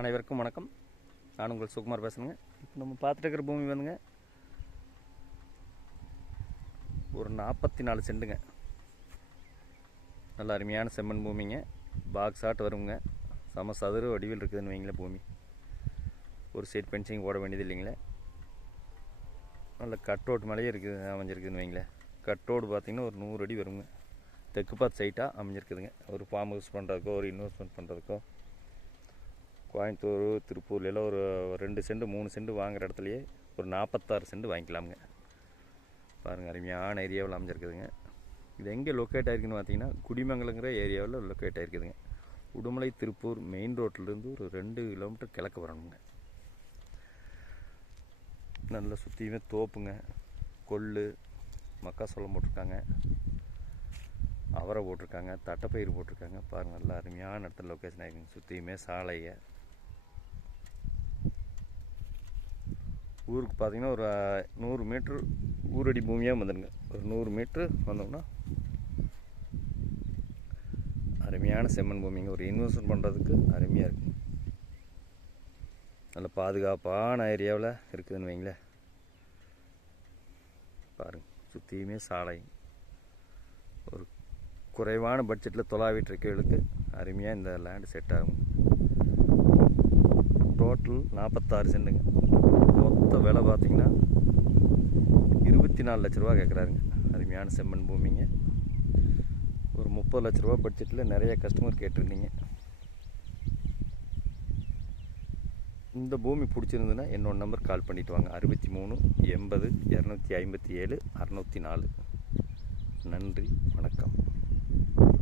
அனைவருக்கும் வணக்கம். நான் உங்கள் சுகுமார் பேசுகிறேங்க. இப்போ நம்ம பார்த்துட்டு இருக்கிற பூமி வந்துங்க ஒரு 44 சென்ட்டுங்க. நல்ல அருமையான செம்மண் பூமிங்க. பாக்ஸ் ஆட் வருங்க. சம சதுர வடிவில் இருக்குதுன்னு வைங்களேன். பூமி ஒரு சைட் பென்சிங் போட வேண்டியது இல்லைங்களே. நல்ல கட்டோடு மேலேயே இருக்குது, அமைஞ்சிருக்குதுன்னு வைங்களேன். கட்டோடு பார்த்திங்கன்னா ஒரு 100 அடி வருங்க. தெற்கு பார்த்து சைட்டாக அமைஞ்சிருக்குதுங்க. ஒரு ஃபார்ம் யூஸ் பண்ணுறதுக்கோ ஒரு இன்வெஸ்ட்மெண்ட் பண்ணுறதுக்கோ கோயம்புத்தூர் திருப்பூர்லாம் ஒரு 2 சென்ட் 3 சென்ட் வாங்குகிற இடத்துலையே ஒரு 46 சென்ட் வாங்கிக்கலாமுங்க. பாருங்கள், அருமையான ஏரியாவில் அமைஞ்சிருக்குதுங்க. இது எங்கே லொக்கேட் ஆகிருக்குன்னு பார்த்தீங்கன்னா குடிமங்கலங்கிற ஏரியாவில் லொக்கேட் ஆகிருக்குதுங்க. உடுமலை திருப்பூர் மெயின் ரோட்டிலேருந்து ஒரு 2 கிலோமீட்டர் கிழக்கு வரணுங்க. நல்லா சுற்றியுமே தோப்புங்க, கொள்ளு, மக்காசோளம் போட்டிருக்காங்க, அவரை போட்டிருக்காங்க, தட்டைப்பயிறு போட்டிருக்காங்க. பாருங்கள், நல்லா அருமையான இடத்துல லொக்கேஷன் ஆகிருக்குங்க. சுற்றியுமே சாலையை ஊருக்கு பார்த்திங்கன்னா ஒரு 100 மீட்ரு ஊரடி பூமியாக வந்துடுங்க. ஒரு 100 மீட்ரு வந்தோம்னா அருமையான செம்மண் பூமிங்க. ஒரு இன்வெஸ்ட்மெண்ட் பண்ணுறதுக்கு அருமையாக இருக்குங்க. நல்ல பாதுகாப்பான ஏரியாவில் இருக்குதுன்னு வைங்களேன். பாருங்கள், சுற்றியுமே சாலை. ஒரு குறைவான பட்ஜெட்டில் தொலாவிட்டு இருக்கவங்களுக்கு அருமையாக இந்த லேண்டு செட் ஆகும். டோட்டல் 46 சென்ட்டுங்க. மொத்த விலை பார்த்திங்கன்னா 24 லட்ச ரூபா கேட்குறாருங்க. அருமையான செம்மண் பூமிங்க. ஒரு 30 லட்ச ரூபா பட்ஜெட்டில் நிறைய கஸ்டமர் கேட்டிருந்தீங்க. இந்த பூமி பிடிச்சிருந்துன்னா என்னோட நம்பர் கால் பண்ணிவிட்டு வாங்க. 63 80 257 604. நன்றி, வணக்கம்.